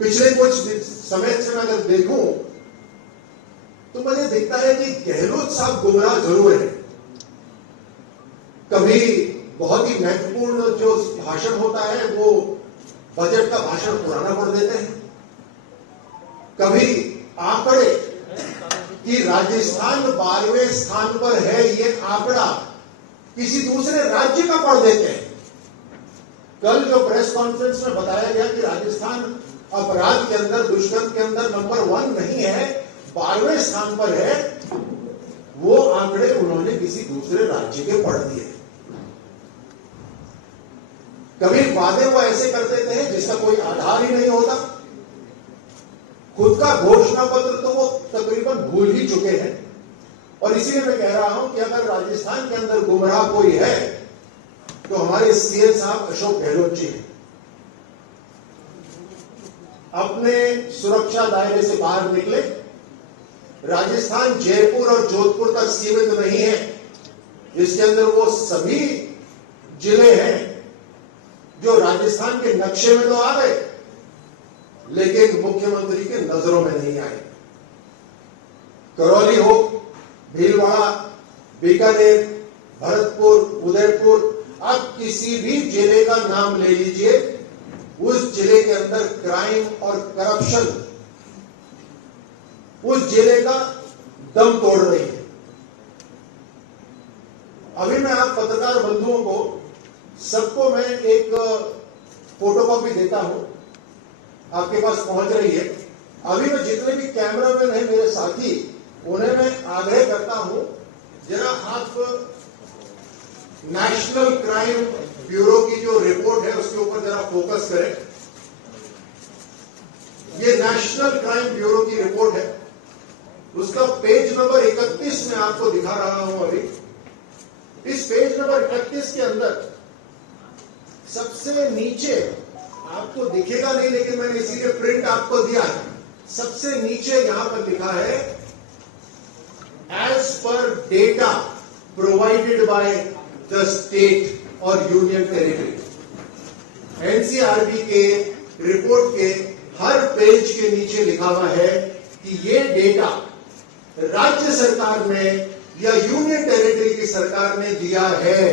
पिछले कुछ समय से मैं अगर देखूं तो मुझे दिखता है कि गहलोत साहब गुमराह जरूर है। कभी बहुत ही महत्वपूर्ण जो भाषण होता है वो बजट का भाषण पुराना पढ़ देते हैं, कभी आंकड़े कि राजस्थान 12वें स्थान पर है ये आंकड़ा किसी दूसरे राज्य का पढ़ देते हैं। कल जो प्रेस कॉन्फ्रेंस में बताया गया कि राजस्थान अपराध के अंदर, दुष्कर्म के अंदर नंबर 1 नहीं है, 12वें स्थान पर है, वो आंकड़े उन्होंने किसी दूसरे राज्य के पढ़ दिए। कभी वादे वो ऐसे कर देते हैं जिसका कोई आधार ही नहीं होता। खुद का घोषणा पत्र तो वो तकरीबन भूल ही चुके हैं। और इसीलिए मैं कह रहा हूं कि अगर राजस्थान के अंदर गुमराह कोई है तो हमारे सीएम साहब अशोक गहलोत जी हैं। अपने सुरक्षा दायरे से बाहर निकले। राजस्थान जयपुर और जोधपुर तक सीमित नहीं है, इसके अंदर वो सभी जिले हैं जो राजस्थान के नक्शे में तो आ गए लेकिन मुख्यमंत्री के नजरों में नहीं आए। करौली हो, भीलवाड़ा, बीकानेर, भरतपुर, उदयपुर, आप किसी भी जिले का नाम ले लीजिए, उस जिले के अंदर क्राइम और करप्शन उस जिले का दम तोड़ रही है। अभी मैं आप पत्रकार बंधुओं को सबको मैं एक फोटोकॉपी देता हूं, आपके पास पहुंच रही है। अभी मैं जितने भी कैमरामैन हैं मेरे साथी, उन्हें मैं आग्रह करता हूं जरा आप नेशनल क्राइम ब्यूरो की जो रिपोर्ट है उसके ऊपर जरा फोकस करें। ये नेशनल क्राइम ब्यूरो की रिपोर्ट है, उसका पेज नंबर 31 में आपको दिखा रहा हूं। अभी इस पेज नंबर 31 के अंदर सबसे नीचे आपको दिखेगा नहीं, लेकिन मैंने इसीलिए प्रिंट आपको दिया है। सबसे नीचे यहां पर लिखा है as per data provided by the state और यूनियन टेरिटरी। एनसीआरबी के रिपोर्ट के हर पेज के नीचे लिखा हुआ है कि ये डेटा राज्य सरकार ने या यूनियन टेरिटरी की सरकार ने दिया है।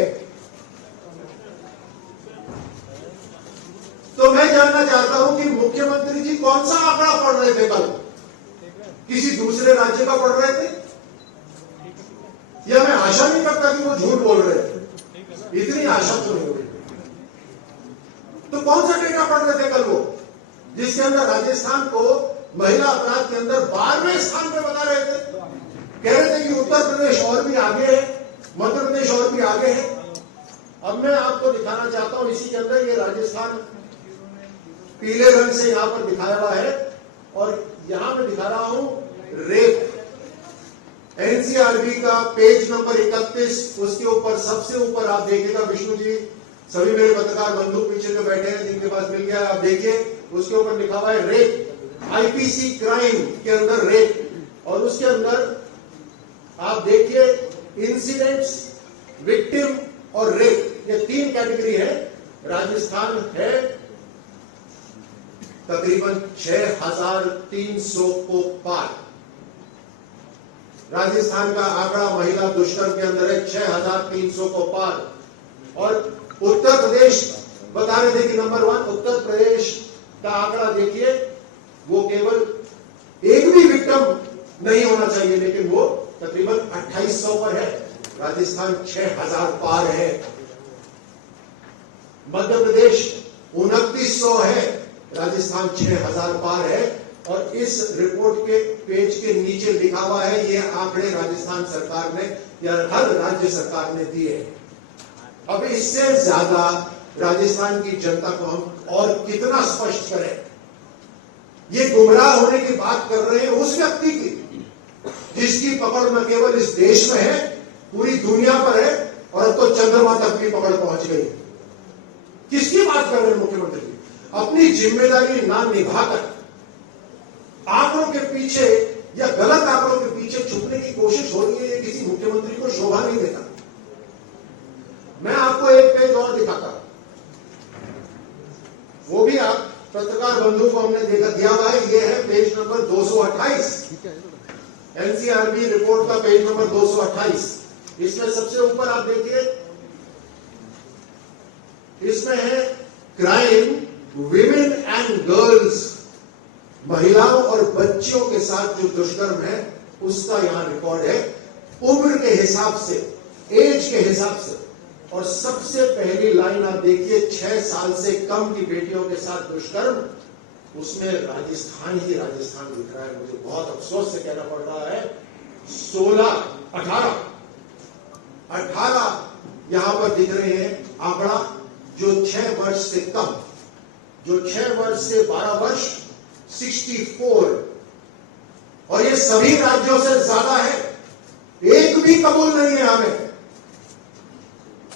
तो मैं जानना चाहता हूं कि मुख्यमंत्री जी कौन सा आंकड़ा पढ़ रहे थे कल? किसी दूसरे राज्य का पढ़ रहे थे? या मैं आशा नहीं करता कि वो झूठ बोल रहे थे, इतनी आशा तो नहीं हो रही। तो कौन सा डेटा पढ़ रहे थे कल वो, जिसके अंदर राजस्थान को महिला अपराध के अंदर 12वें स्थान पे बता रहे थे? कह रहे थे कि उत्तर प्रदेश और भी आगे है, मध्य प्रदेश और भी आगे है। अब मैं आपको दिखाना चाहता हूं इसी के अंदर, ये राजस्थान पीले रंग से यहां पर दिखाया हुआ है और यहां मैं दिखा रहा हूं रेप। एनसीआरबी का पेज नंबर 31, उसके ऊपर सबसे ऊपर आप देखिएगा, विष्णु जी, सभी मेरे पत्रकार बंधु पीछे जो बैठे हैं जिनके पास मिल गया, आप देखिए उसके ऊपर लिखा हुआ है रेप, आईपीसी क्राइम के अंदर रेप। और उसके अंदर आप देखिए इंसिडेंट्स, विक्टिम और रेप, ये 3 कैटेगरी है। राजस्थान है तकरीबन 6300 को पार। राजस्थान का आंकड़ा महिला दुष्कर्म के अंदर है 6300 को पार। और उत्तर प्रदेश बता रहे थे कि नंबर 1, उत्तर प्रदेश का आंकड़ा देखिए, वो केवल एक भी विक्टिम नहीं होना चाहिए, लेकिन वो तकरीबन 2800 पर है। राजस्थान 6000 पार है। मध्य प्रदेश 2900 है, राजस्थान 6000 पार है। और इस रिपोर्ट के पेज के नीचे लिखा हुआ है ये आंकड़े राजस्थान सरकार ने या हर राज्य सरकार ने दिए। अब इससे ज्यादा राजस्थान की जनता को हम और कितना स्पष्ट करें? ये गुमराह होने की बात कर रहे हैं उस व्यक्ति की जिसकी पकड़ न केवल इस देश में है, पूरी दुनिया पर है, और अब तो चंद्रमा तक की पकड़ पहुंच गई। किसकी बात कर रहे हैं मुख्यमंत्री जी? अपनी जिम्मेदारी ना निभाकर आंकड़ों के पीछे या गलत आंकड़ों के पीछे छुपने की कोशिश हो रही है। ये किसी मुख्यमंत्री को शोभा नहीं देता। मैं आपको एक पेज और दिखाता हूं, वो भी आप पत्रकार बंधु को हमने देखा दिया हुआ है, ये है पेज नंबर 228, एनसीआरबी रिपोर्ट का पेज नंबर 228। इसमें सबसे ऊपर आप देखिए, इसमें है क्राइम विमेन एंड गर्ल्स, महिलाओं और बच्चियों के साथ जो दुष्कर्म है उसका यहां रिकॉर्ड है, उम्र के हिसाब से, एज के हिसाब से। और सबसे पहली लाइन आप देखिए, 6 साल से कम की बेटियों के साथ दुष्कर्म, उसमें राजस्थान ही राजस्थान दिख रहा है। मुझे बहुत अफसोस से कहना पड़ रहा है, 18 यहां पर दिख रहे हैं आंकड़ा, जो 6 वर्ष से कम, जो 6 वर्ष से 12 वर्ष 64, और ये सभी राज्यों से ज्यादा है। एक भी कबूल नहीं है हमें।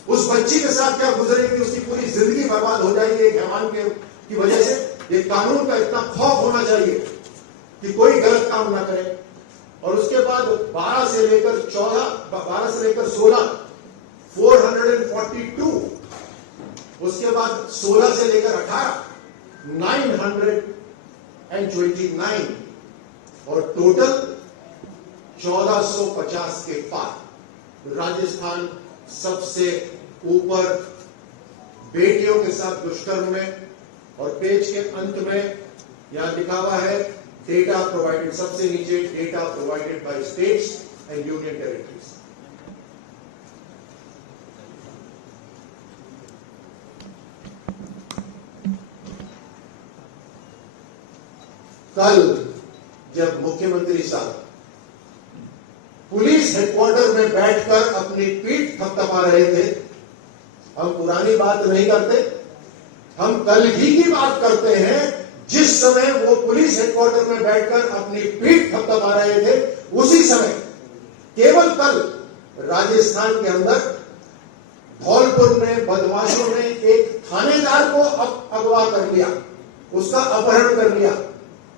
उस बच्ची के साथ क्या गुजरेगी, उसकी पूरी जिंदगी बर्बाद हो जाएगी एक हैवान की वजह से। ये कानून का इतना खौफ होना चाहिए कि कोई गलत काम ना करे। और उसके बाद 12 से लेकर 16 442, उसके बाद 16 से लेकर 18 929, और टोटल 1450 के पार। राजस्थान सबसे ऊपर बेटियों के साथ दुष्कर्म में। और पेज के अंत में यहां लिखा हुआ है, डेटा प्रोवाइडेड, सबसे नीचे data provided bye states and union territories. कल जब मुख्यमंत्री साहब पुलिस हेडक्वार्टर में बैठकर अपनी पीठ थपथपा रहे थे, हम पुरानी बात नहीं करते, हम कल ही की बात करते हैं। जिस समय वो पुलिस हेडक्वार्टर में बैठकर अपनी पीठ थपथपा रहे थे, उसी समय केवल कल राजस्थान के अंदर धौलपुर में बदमाशों ने एक थानेदार को अगवा कर लिया, उसका अपहरण कर लिया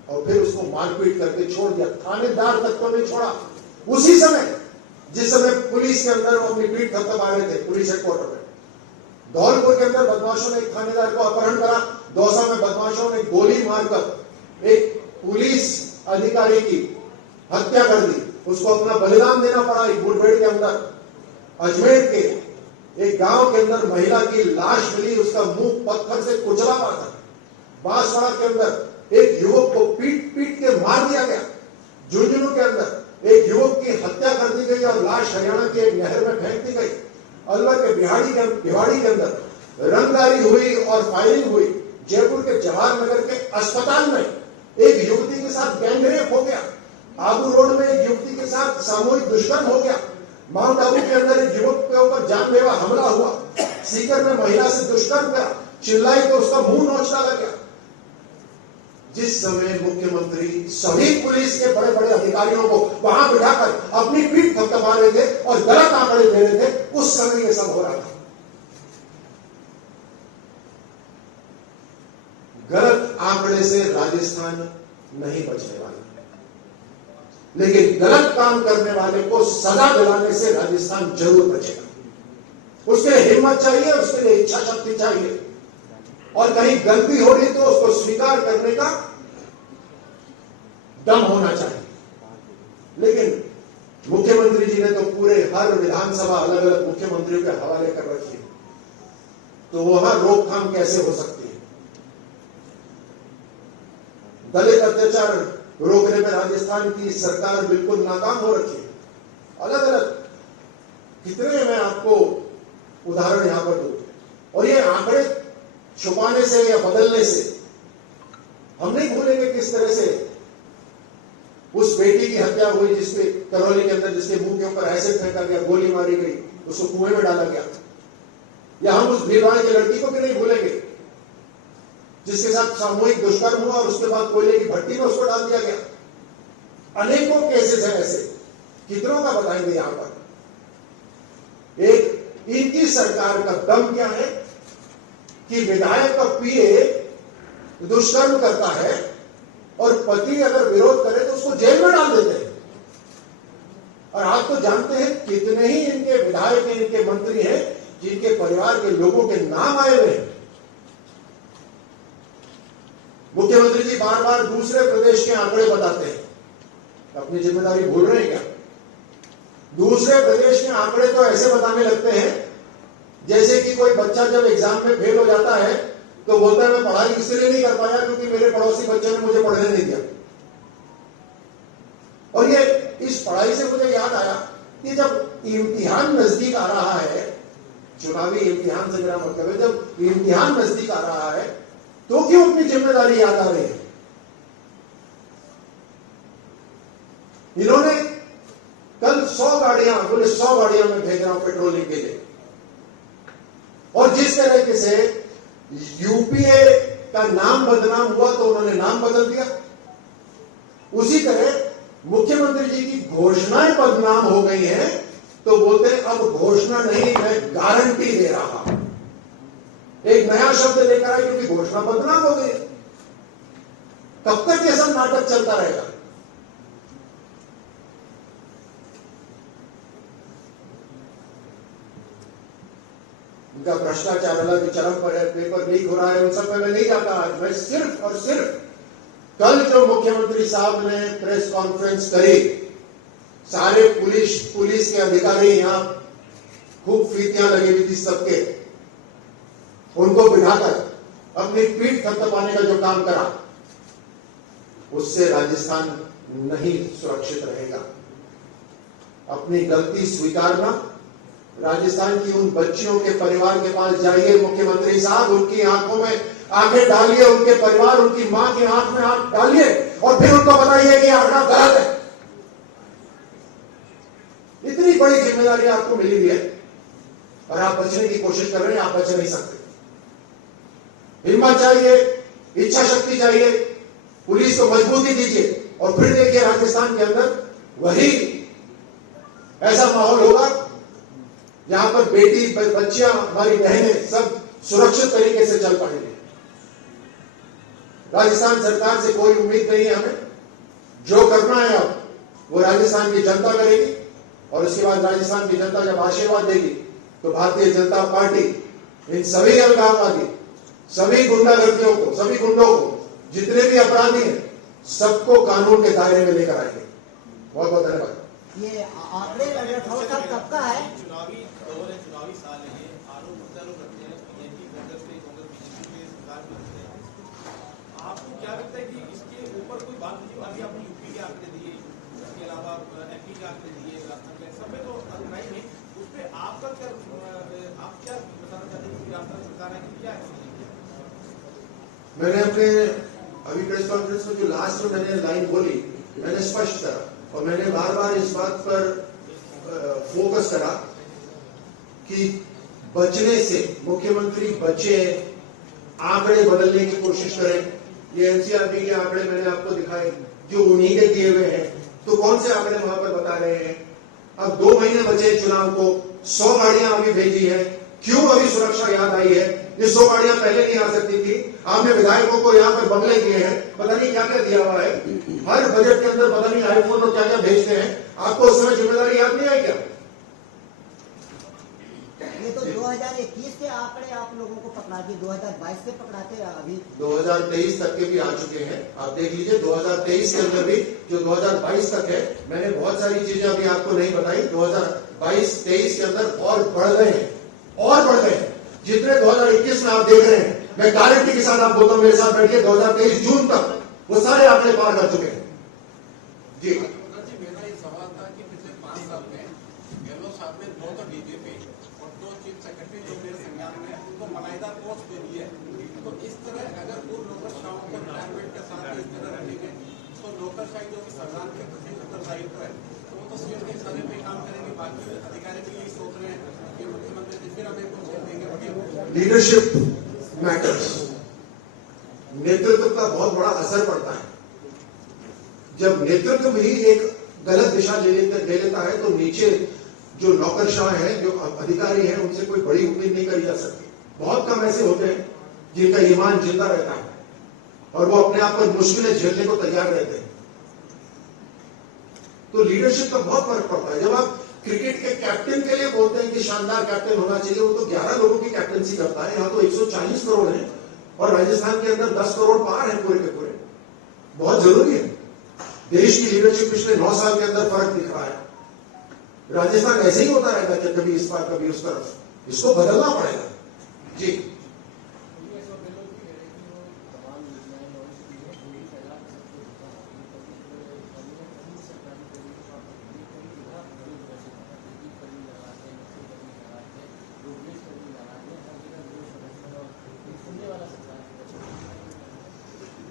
और फिर उसको मारपीट करके छोड़ दिया। थानेदार तक तो नहीं छोड़ा। उसी समय जिस समय पुलिस के अंदर वो अपनी पीठ थपथपा रहे थे पुलिस हेडक्वार्टर में, धौलपुर के अंदर बदमाशों ने एक थानेदार को अपहरण करा। दौसा में बदमाशों ने गोली मारकर एक पुलिस अधिकारी की हत्या कर दी, उसको अपना बलिदान देना पड़ा एक मुठभेड़ के अंदर। अजमेर के एक गांव के अंदर महिला की लाश मिली, उसका मुंह पत्थर से कुचला हुआ था। बांसवाड़ा के अंदर एक युवक को पीट पीट के मार दिया गया। झुंझुनू के अंदर एक युवक की हत्या कर दी गई और लाश हरियाणा की एक नहर में फेंक दी गई। अलवर के भिवाड़ी के अंदर रंगदारी हुई और फायरिंग हुई। जयपुर के जवाहर नगर के अस्पताल में एक युवती के साथ गैंगरेप हो गया। आबू रोड में एक युवती के साथ सामूहिक दुष्कर्म हो गया। माउंट आबू के अंदर एक युवक के ऊपर जानलेवा हमला हुआ। सीकर में महिला से दुष्कर्म करा, चिल्लाई तो उसका मुंह नोच डाला गया। जिस समय मुख्यमंत्री सभी पुलिस के बड़े बड़े अधिकारियों को वहां बिठाकर अपनी पीठ थपथपा रहे थे और गलत आंकड़े दे रहे थे, उस समय यह सब हो रहा था। गलत आंकड़े से राजस्थान नहीं बचने वाला, लेकिन गलत काम करने वाले को सजा दिलाने से राजस्थान जरूर बचेगा। उसके लिए हिम्मत चाहिए, उसके लिए इच्छा शक्ति चाहिए, और कहीं गलती हो रही तो उसको स्वीकार करने का दम होना चाहिए। लेकिन मुख्यमंत्री जी ने तो पूरे हर विधानसभा अलग अलग मुख्यमंत्रियों के हवाले कर रखी है, तो वहां रोकथाम कैसे हो सकती है? दलित अत्याचार रोकने में राजस्थान की सरकार बिल्कुल नाकाम हो रखी है। अलग अलग कितने मैं आपको उदाहरण यहां पर दूं, और ये आंकड़े छुपाने से या बदलने से हम नहीं भूलेंगे किस तरह से उस बेटी की हत्या हुई, जिसके करौली के अंदर जिसके मुंह के ऊपर एसिड फेंका गया, गोली मारी गई, उसको कुएं में डाला गया। या हम उस भीलवाड़ा की लड़की को भी नहीं भूलेंगे जिसके साथ सामूहिक दुष्कर्म हुआ और उसके बाद कोयले की भट्टी में उसको डाल दिया गया। अनेकों केसेस हैं ऐसे, कितनों का बताएंगे यहां पर। एक इनकी सरकार का दम क्या है कि विधायक का पीए दुष्कर्म करता है और पति अगर विरोध करे तो उसको जेल में डाल देते हैं। और आप तो जानते हैं कितने ही इनके विधायक हैं, इनके मंत्री हैं जिनके परिवार के लोगों के नाम आए हुए हैं। मुख्यमंत्री जी बार बार दूसरे प्रदेश के आंकड़े बताते हैं, अपनी जिम्मेदारी भूल रहे हैं क्या? दूसरे प्रदेश के आंकड़े तो ऐसे बताने लगते हैं जैसे कि कोई बच्चा जब एग्जाम में फेल हो जाता है तो बोलता है मैं पढ़ाई इसलिए नहीं कर पाया क्योंकि मेरे पड़ोसी बच्चे ने मुझे पढ़ने नहीं दिया। और ये इस पढ़ाई से मुझे याद आया कि जब इम्तिहान नजदीक आ रहा है, चुनावी इम्तिहान से मेरा मतलब है, जब इम्तिहान नजदीक आ रहा है तो क्यों अपनी जिम्मेदारी याद आ रही है? इन्होंने कल 100 गाड़ियां, बोले 100 गाड़ियां मैं भेज रहा हूं पेट्रोलिंग के लिए, और जिस तरीके से यूपीए का नाम बदनाम हुआ तो उन्होंने नाम बदल दिया, उसी तरह मुख्यमंत्री जी की घोषणाएं बदनाम हो गई हैं तो बोलते हैं अब घोषणा नहीं, मैं गारंटी दे रहा हूं। एक नया शब्द लेकर आए क्योंकि घोषणा बदनाम हो गई। कब तक ये सब नाटक चलता रहेगा? उनका भ्रष्टाचार अलग चरम पर है, पेपर लीक हो रहा है, उन सब में मैं नहीं जाता। आज मैं सिर्फ और सिर्फ कल जो मुख्यमंत्री साहब ने प्रेस कॉन्फ्रेंस करी, सारे पुलिस के अधिकारी यहां खूब फीतियां लगी हुई थी सबके, उनको बिठाकर अपनी पीठ थपथपाने का जो काम करा, उससे राजस्थान नहीं सुरक्षित रहेगा। अपनी गलती स्वीकारना, राजस्थान की उन बच्चियों के परिवार के पास जाइए मुख्यमंत्री साहब, उनकी आंखों में आंखें डालिए, उनके परिवार, उनकी मां की आंख में आंख डालिए और फिर उनको बताइए कि आंकड़ा गलत है। इतनी बड़ी जिम्मेदारी आपको मिली हुई है और आप बचने की कोशिश कर रहे हैं, आप बच नहीं सकते। हिम्मत चाहिए, इच्छा शक्ति चाहिए, पुलिस को मजबूती दीजिए और फिर देखिए राजस्थान के अंदर वही ऐसा माहौल होगा जहां पर बेटी, बच्चियां, हमारी बहनें सब सुरक्षित तरीके से चल पाएंगे। राजस्थान सरकार से कोई उम्मीद नहीं है हमें, जो करना है अब वो राजस्थान की जनता करेगी और उसके बाद राजस्थान की जनता जब आशीर्वाद देगी तो भारतीय जनता पार्टी इन सभी अलगाववादी, सभी गुंडागर्दियों को, सभी गुंडों को, जितने भी अपराधी हैं, सबको कानून के दायरे में लेकर आएंगे। बहुत बहुत धन्यवाद। ये आंकड़े कब का है? चुनावी दौर है, चुनावी साल है, ये आरोप प्रत्यारोप रखते हैं बीजेपी कांग्रेस पे, कांग्रेस बीजेपी पे सरकार करते हैं। आपको क्या लगता है कि इसके ऊपर कोई बात नहीं? अभी आपने यूपी के आंकड़े दिए, इसके अलावा एमपी के आंकड़े दिए, राजस्थान के, सब में तो नहीं है, उस पर आपका क्या, आप क्या बताना चाहते हैं कि राजस्थान सरकार है कि क्या है? मैंने अपने अभी प्रेस कॉन्फ्रेंस में जो लास्ट में मैंने लाइन बोली, मैंने स्पष्ट करा और मैंने बार बार इस बात पर फोकस करा कि बचने से मुख्यमंत्री बचे, आंकड़े बदलने की कोशिश करें। ये एनसीआरबी के आंकड़े मैंने आपको दिखाए जो उन्हीं के दिए हुए हैं, तो कौन से आंकड़े वहां पर बता रहे हैं? अब 2 महीने बचे चुनाव को, 100 गाड़ियां अभी भेजी है, क्यों अभी सुरक्षा याद आई है? ये 100 गाड़ियां पहले नहीं आ सकती थी। आपने विधायकों को यहाँ पर बंगले दिए हैं, पता नहीं क्या क्या दिया हुआ है, हर बजट के अंदर पता नहीं आईफोन और क्या क्या भेजते हैं। आपको उस समय जिम्मेदारी याद नहीं आई क्या? ये तो 2021 के आंकड़े आप लोगों को पकड़ा दिए, 2022 के पकड़ाते अभी 2023 तक के भी आ चुके हैं। आप देख लीजिए 2023 के अंदर भी जो 2022 तक है, मैंने बहुत सारी चीजें अभी आपको नहीं बताई। 2022-23 के अंदर और बढ़ गए हैं, और बढ़ गए हैं। जितने 2021 में आप देख रहे हैं, मैं गारंटी के साथ आप बोलता हूं, मेरे साथ बैठिए, 2023 जून तक वो सारे आंकड़े पार कर चुके हैं। जी मेरा ये सवाल था कि पिछले 5 साल में गहलोत साहब ने 2 तो डीजीपी और 2 चीफ सेक्रेटरी जो मेरे संज्ञान में उनको मलाइदार पोस्ट दे दी है। तो इस तरह अगर पूर्व नौकरशाहों को रिटायरमेंट के साथ इस तरह रखेंगे तो नौकरशाही जो कि संविधान के प्रति उत्तरदायित्व है, तो वो तो सीएम के इशारे पे काम करेंगे। बाकी अधिकारी भी यही सोच रहे हैं कि मुख्यमंत्री जी फिर हमें कुछ देंगे। लीडरशिप मैटर्स, नेतृत्व का बहुत बड़ा असर पड़ता है। जब नेतृत्व भी एक गलत दिशा ले लेता है तो नीचे जो नौकरशाह हैं, जो अधिकारी हैं, उनसे कोई बड़ी उम्मीद नहीं करी जा सकती। बहुत कम ऐसे होते हैं जिनका ईमान जिंदा रहता है और वो अपने आप पर मुश्किलें झेलने को तैयार रहते हैं। तो लीडरशिप का बहुत फर्क पड़ता है। जब आप क्रिकेट के कैप्टन के लिए बोलते हैं कि शानदार कैप्टन होना चाहिए, वो तो 11 लोगों की कैप्टनसी करता है। यहाँ तो 140 करोड़ है, और राजस्थान के अंदर 10 करोड़ पार है पूरे के पूरे। बहुत जरूरी है। देश की लीडरशिप पिछले 9 साल के अंदर फर्क दिख रहा है। राजस्थान ऐसे ही होता रहेगा कि कभी इस पार कभी उस तरफ, इसको बदलना पड़ेगा जी।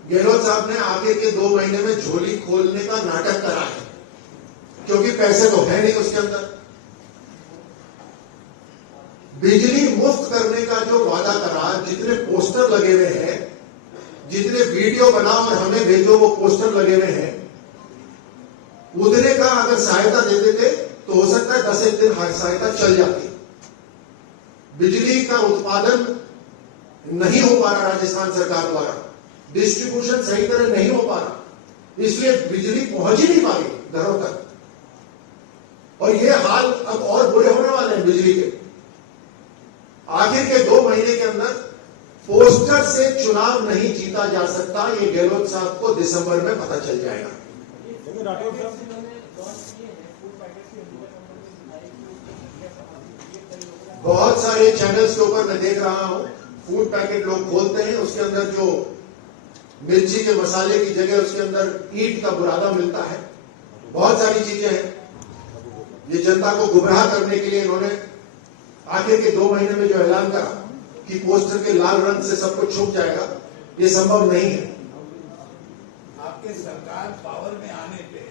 गहलोत साहब ने आगे के 2 महीने में झोली खोलने का नाटक करा है, क्योंकि पैसे तो है नहीं उसके अंदर। बिजली मुफ्त करने का जो वादा करा, जितने पोस्टर लगे हुए हैं, जितने वीडियो बनाओ और हमें भेजो वो पोस्टर लगे हुए हैं, उतने का अगर सहायता दे देते तो हो सकता है 10 दिन हर सहायता चल जाती। बिजली का उत्पादन नहीं हो पा रहा राजस्थान सरकार द्वारा, डिस्ट्रीब्यूशन सही तरह नहीं हो पा रहा, इसलिए बिजली पहुंच ही नहीं पा रही घरों तक। और ये हाल अब और बुरे होने वाले हैं बिजली के। आखिर के 2 महीने के अंदर पोस्टर से चुनाव नहीं जीता जा सकता, ये गहलोत साहब को दिसंबर में पता चल जाएगा। बहुत सारे चैनल्स के ऊपर मैं देख रहा हूं, फूड पैकेट लोग खोलते हैं, उसके अंदर जो मिर्ची के मसाले की जगह उसके अंदर ईंट का बुरादा मिलता है। बहुत सारी चीजें हैं। ये जनता को गुमराह करने के लिए इन्होंने आखिर के 2 महीने में जो ऐलान करा कि पोस्टर के लाल रंग से सब कुछ छुप जाएगा, ये संभव नहीं है। आपके सरकार पावर में आने पे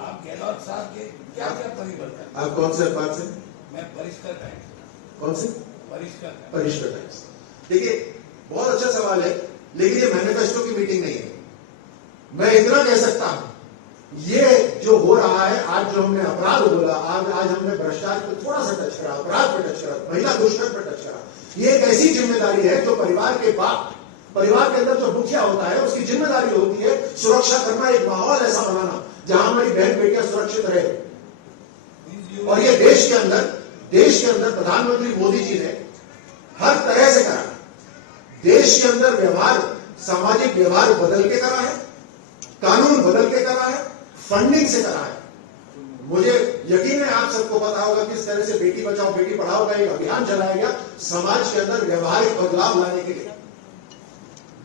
आप गहलोत साहब के क्या क्या परिवर्तन? आप कौन से अखबार से? मैं परिष्कर टाइम्स। कौन से? परिष्कर टाइम्स। देखिए, बहुत अच्छा सवाल है, लेकिन ये मैनिफेस्टो की मीटिंग नहीं है। मैं इतना कह सकता हूं, ये जो हो रहा है, आज जो हमने अपराध बोला, आज हमने भ्रष्टाचार पे थोड़ा सा टच करा, अपराध पे टच करा, महिला दुष्कर्म पे टच करा, ये एक ऐसी जिम्मेदारी है जो परिवार के बाप, परिवार के अंदर जो मुखिया होता है उसकी जिम्मेदारी होती है सुरक्षा करना, एक माहौल ऐसा बनाना जहां हमारी बहन बेटियां सुरक्षित रहे। और ये देश के अंदर प्रधानमंत्री मोदी जी ने हर तरह से करा। देश के अंदर व्यवहार, सामाजिक व्यवहार बदल के करा है, कानून बदल के करा है, फंडिंग से करा है। मुझे यकीन है आप सबको पता होगा किस तरह से बेटी बचाओ बेटी पढ़ाओ का एक अभियान चलाया गया समाज के अंदर व्यवहारिक बदलाव लाने के लिए।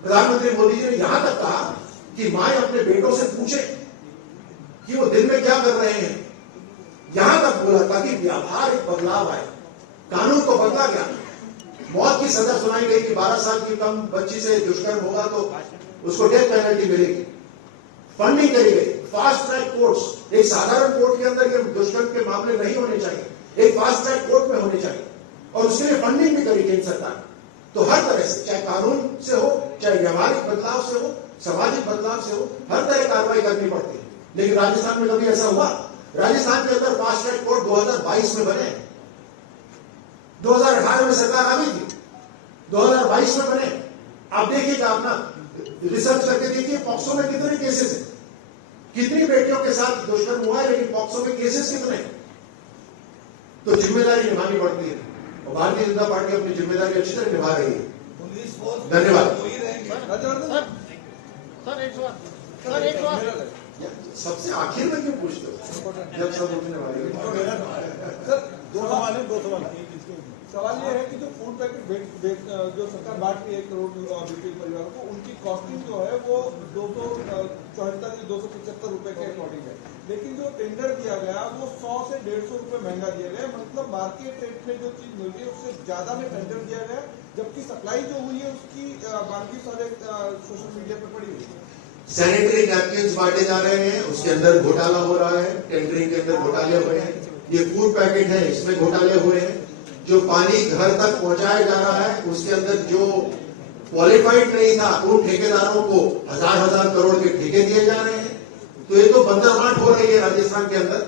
प्रधानमंत्री मोदी जी ने यहां तक कहा कि मां अपने बेटों से पूछे कि वो दिन में क्या कर रहे हैं, यहां तक बोला ताकि व्यवहारिक बदलाव आए। कानून को बदला गया, मौत की सजा सुनाई गई कि 12 साल की कम बच्ची से दुष्कर्म होगा तो उसको डेथ पेनल्टी मिलेगी। फंडिंग करी गई, फास्ट ट्रैक कोर्ट्स, एक साधारण कोर्ट के अंदर ये दुष्कर्म के मामले नहीं होने चाहिए, एक फास्ट ट्रैक कोर्ट में होने चाहिए, और उसके लिए फंडिंग भी करी केंद्र सरकार। तो हर तरह से, चाहे कानून से हो, चाहे व्यवहारिक बदलाव से हो, सामाजिक बदलाव से हो, हर तरह कार्रवाई करनी पड़ती है। लेकिन राजस्थान में कभी ऐसा हुआ? राजस्थान के अंदर फास्ट ट्रैक कोर्ट 2022 में बने, 2018 में सरकार आ गई थी, 2022 में बने। आप देखिएगा, अपना रिसर्च करके देखिए पॉक्सो में कितने केसेस हैं, कितनी बेटियों के साथ दुष्कर्म हुआ है, लेकिन पॉक्सो में केसेस कितने हैं। तो जिम्मेदारी निभानी पड़ती है और भारतीय जनता पार्टी अपनी जिम्मेदारी अच्छी तरह निभा रही है। पुलिस फोर्स धन्यवाद। वही रहेंगे। सर एक सवाल सबसे आखिर में क्यों पूछते हो जब सब उठने वाले हैं? सर, 2 सवाल है। सवाल ये है कि जो फूड पैकेट जो सरकार बांट रही है 1 करोड़ बीपीएल परिवारों को, उनकी कॉस्टिंग जो है वो 274 या 275 रुपए के अकॉर्डिंग है, लेकिन जो टेंडर दिया गया वो 100 से 150 रुपए महंगा दिया गया। मतलब मार्केट रेट में जो चीज मिल रही है उससे ज्यादा में टेंडर दिया गया, जबकि सप्लाई जो हुई है उसकी बाकी सारे सोशल मीडिया पर पड़ी हुई है। सैनिटरी नैपकिन्स बांटे जा रहे हैं, उसके अंदर घोटाला हो रहा है, टेंडरिंग के अंदर घोटाले हुए हैं। ये फूड पैकेट है, इसमें घोटाले हुए हैं। जो पानी घर तक पहुंचाया जा रहा है उसके अंदर जो क्वालिफाइड नहीं था उन ठेकेदारों को हजार करोड़ के ठेके दिए जा रहे हैं। तो ये तो बंदरगांठ हो रही है राजस्थान के अंदर,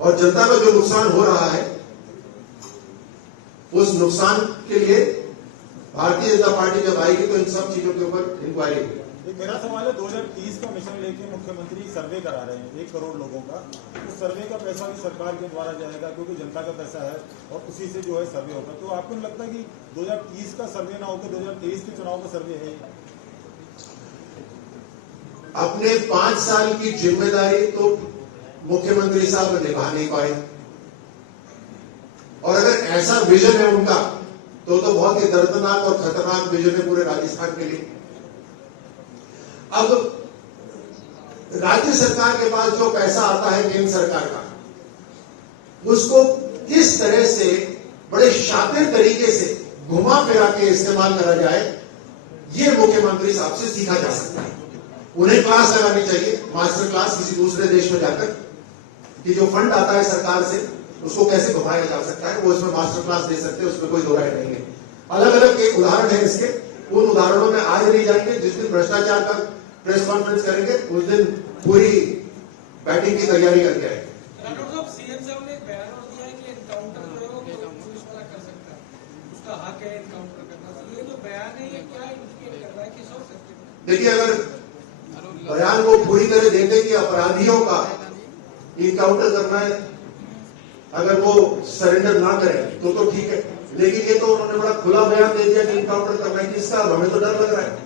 और जनता का जो नुकसान हो रहा है उस नुकसान के लिए भारतीय जनता पार्टी जब आएगी तो इन सब चीजों के ऊपर इंक्वायरी होगी। मेरा सवाल है 2030 का मिशन लेके मुख्यमंत्री सर्वे करा रहे हैं 1 करोड़ लोगों का। तो सर्वे का पैसा भी सरकार के द्वारा जाएगा क्योंकि जनता का पैसा है और उसी से जो है सर्वे होगा। तो आपको नहीं लगता कि 2030 का सर्वे ना होकर 2023 के चुनाव का सर्वे है? अपने 5 साल की जिम्मेदारी तो मुख्यमंत्री साहब निभा नहीं पाए, और अगर ऐसा विजन है उनका तो बहुत ही दर्दनाक और खतरनाक विजन है पूरे राजस्थान के लिए। अब राज्य सरकार के पास जो पैसा आता है केंद्र सरकार का, उसको किस तरह से बड़े शातिर तरीके से घुमा फिरा के इस्तेमाल करा जाए, ये मुख्यमंत्री साहब से सीखा जा सकता है। उन्हें क्लास लगानी चाहिए, मास्टर क्लास किसी दूसरे देश में जाकर, कि जो फंड आता है सरकार से उसको कैसे घुमाया जा सकता है, वो इसमें मास्टर क्लास दे सकते हैं, उसमें कोई दो राय नहीं है। अलग अलग एक उदाहरण है इसके, उन उदाहरणों में आज नहीं जाएंगे। जिस दिन भ्रष्टाचार का प्रेस कॉन्फ्रेंस करेंगे उस दिन पूरी बैटिंग की तैयारी करके आएंगे। सीएम साहब ने एक बयान दिया है कि एनकाउंटर जो है वो पुलिस वाला कर सकता है, उसका हक है एनकाउंटर करना। ये जो बयान है ये क्या इंडिकेट कर रहा है, किस और सकते? देखिए, अगर बयान को पूरी तरह देते कि अपराधियों का इनकाउंटर करना है, अगर वो सरेंडर ना करें तो ठीक है, लेकिन ये तो उन्होंने बड़ा खुला बयान दे दिया कि इनकाउंटर करना है। किसका? हमें तो डर लग रहा है।